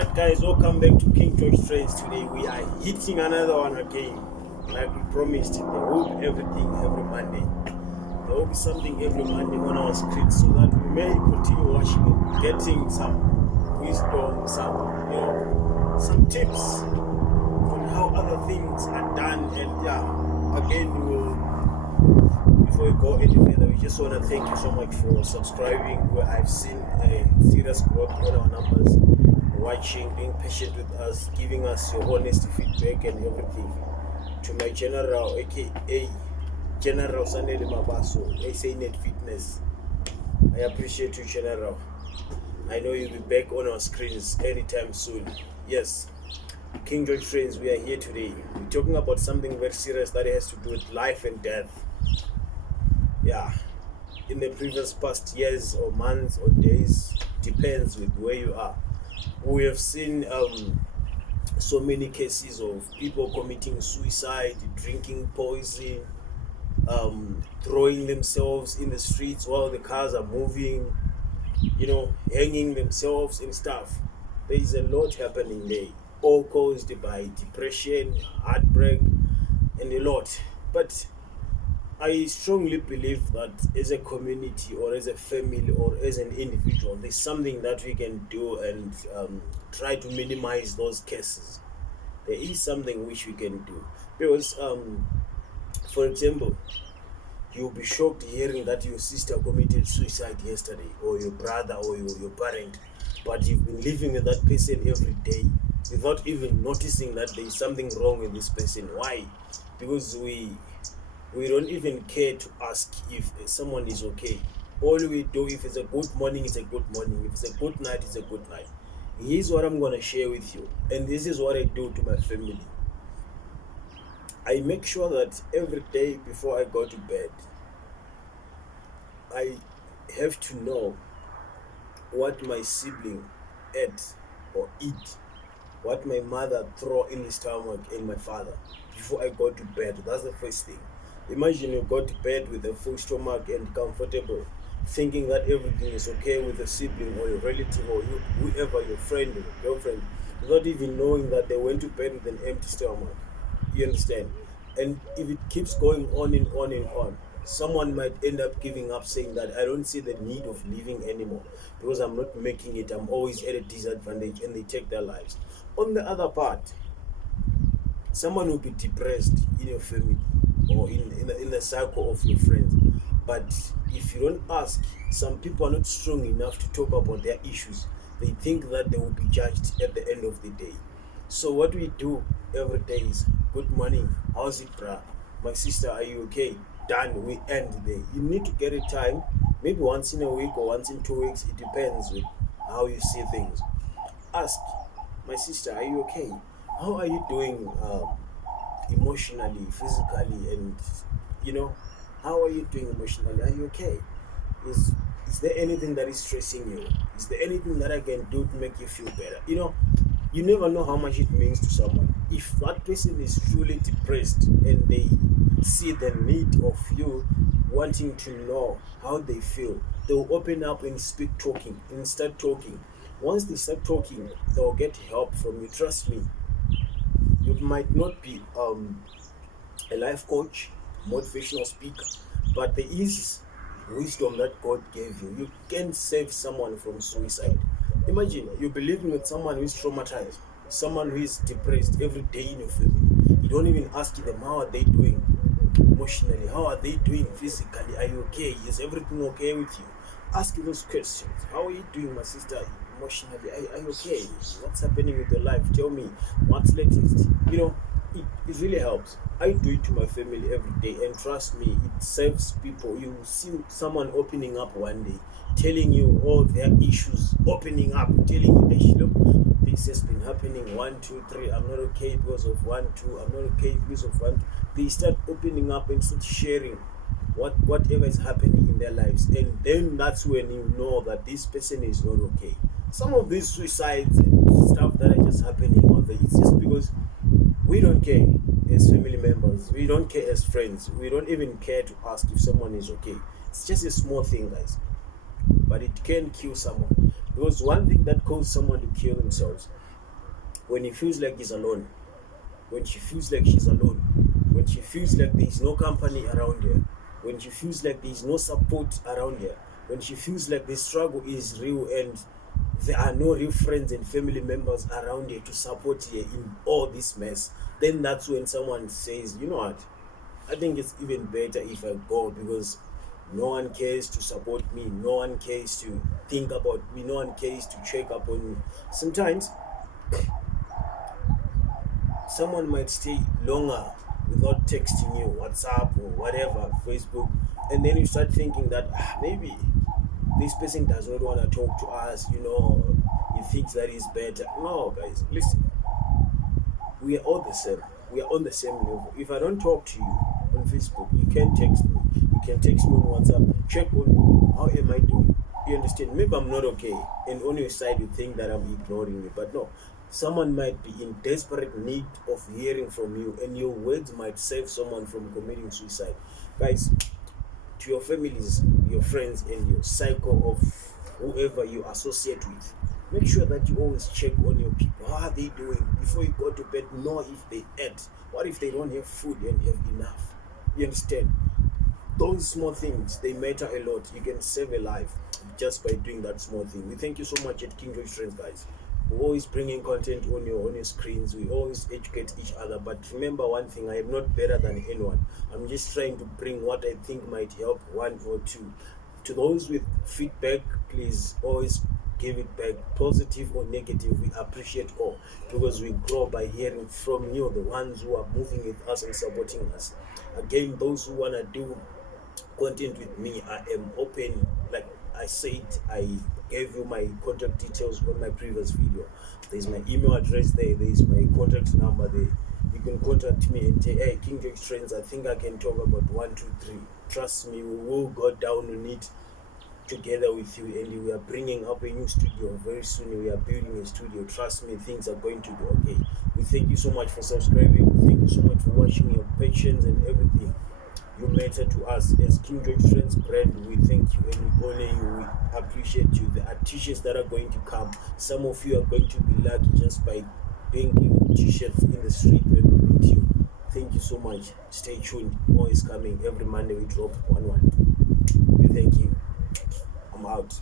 Alright guys, welcome back to King George Trends. Today we are hitting another one again. Like we promised, there will be everything every Monday. There will be something every Monday on our screen so that we may continue watching it, getting some wisdom, some tips on how other things are done. And again before we go any further, we just want to thank you so much for subscribing. Where I've seen a serious growth on our numbers, watching, being patient with us, giving us your honest feedback and everything. To my general, aka General Sanele Mabaso, SA Net Fitness, I appreciate you, General. I know you'll be back on our screens anytime soon. Yes, King George Friends, we are here today. We're talking about something very serious that has to do with life and death. In the previous past years or months or days, depends with where you are, we have seen so many cases of people committing suicide, drinking poison, throwing themselves in the streets while the cars are moving, hanging themselves and stuff. There is a lot happening there, all caused by depression, heartbreak, and a lot. But I strongly believe that as a community or as a family or as an individual, there's something that we can do and try to minimize those cases. There is something which we can do. Because, for example, you'll be shocked hearing that your sister committed suicide yesterday, or your brother or your parent, but you've been living with that person every day without even noticing that there is something wrong with this person. Why? Because we don't even care to ask if someone is okay. All we do, if it's a good morning, it's a good morning. If it's a good night, it's a good night. Here's what I'm going to share with you. And this is what I do to my family. I make sure that every day before I go to bed, I have to know what my sibling ate or eat, what my mother throw in the stomach and my father before I go to bed. That's the first thing. Imagine you go to bed with a full stomach and comfortable, thinking that everything is okay with a sibling or your relative or whoever, your friend or your girlfriend, without even knowing that they went to bed with an empty stomach. You understand? And if it keeps going on and on and on, someone might end up giving up, saying that I don't see the need of living anymore because I'm not making it, I'm always at a disadvantage, and they take their lives. On the other part, someone will be depressed in your family or in the circle of your friends. But if you don't ask, some people are not strong enough to talk about their issues. They think that they will be judged at the end of the day. So what we do every day is, good morning, how's it, bruh? My sister, are you okay? Done, we end there. You need to get a time, maybe once in a week or once in 2 weeks. It depends with how you see things. Ask, my sister, are you okay? How are you doing emotionally, physically, and how are you doing emotionally? Are you okay? Is there anything that is stressing you? Is there anything that I can do to make you feel better? You never know how much it means to someone. If that person is truly depressed and they see the need of you wanting to know how they feel, they'll open up and start talking. Once they start talking, they'll get help from you. Trust me. You might not be a life coach, motivational speaker, but there is wisdom that God gave you. You can save someone from suicide. Imagine you're living with someone who is traumatized, someone who is depressed every day in your family. You don't even ask them, how are they doing emotionally? How are they doing physically? Are you okay? Is everything okay with you? Ask those questions. How are you doing, my sister? Emotionally, are you okay? What's happening with your life? Tell me what's latest. It really helps. I do it to my family every day, and trust me, it saves people. You see someone opening up one day, telling you all their issues, opening up, telling you, hey, look, this has been happening 1, 2, 3. I'm not okay because of 1, 2. I'm not okay because of 1, 2. They start opening up and start sharing whatever is happening in their lives, and then that's when you know that this person is not okay. Some of these suicides and stuff that are just happening out there, it's just because we don't care as family members, we don't care as friends, we don't even care to ask if someone is okay. It's just a small thing, guys, but it can kill someone. Because one thing that causes someone to kill themselves when he feels like he's alone, when she feels like she's alone, when she feels like there's no company around her, when she feels like there's no support around her, when she feels like the struggle is real and there are no real friends and family members around her to support her in all this mess, then that's when someone says, you know what, I think it's even better if I go, because no one cares to support me, no one cares to think about me, no one cares to check up on me. Sometimes someone might stay longer without texting you, WhatsApp or whatever, Facebook, and then you start thinking that maybe this person does not want to talk to us, he thinks that is better. No, guys, listen, we are all the same. We are on the same level. If I don't talk to you on Facebook, you can text me. You can text me on WhatsApp. Check on me. How am I doing? You understand? Maybe I'm not okay, and on your side you think that I'm ignoring you, but no. Someone might be in desperate need of hearing from you, and your words might save someone from committing suicide. Guys, to your families, your friends, and your cycle of whoever you associate with, make sure that you always check on your people. How are they doing? Before you go to bed, know if they ate. What if they don't have food and have enough? You understand? Those small things, they matter a lot. You can save a life just by doing that small thing. We thank you so much at King George Trends, guys. We always bringing content on your screens. We always educate each other. But remember one thing: I am not better than anyone. I'm just trying to bring what I think might help one or two. To those with feedback, please always give it back, positive or negative. We appreciate all, because we grow by hearing from you, the ones who are moving with us and supporting us. Again, those who wanna do content with me, I am open. Like I said, I gave you my contact details on my previous video. There's my email address there, there's my contact number there. You can contact me and say, hey, King George Trends, I think I can talk about 1, 2, 3. Trust me, we will go down on it together with you, and we are bringing up a new studio very soon. We are building a studio. Trust me, things are going to be okay. We thank you so much for subscribing. We thank you so much for watching, your patience and everything. You matter to us as King George Friends brand. We thank you and we honor you. We appreciate you. The t-shirts that are going to come, some of you are going to be lucky just by being given t-shirts in the street when we meet you. Thank you so much. Stay tuned. More is coming. Every Monday we drop one. We thank you. I'm out.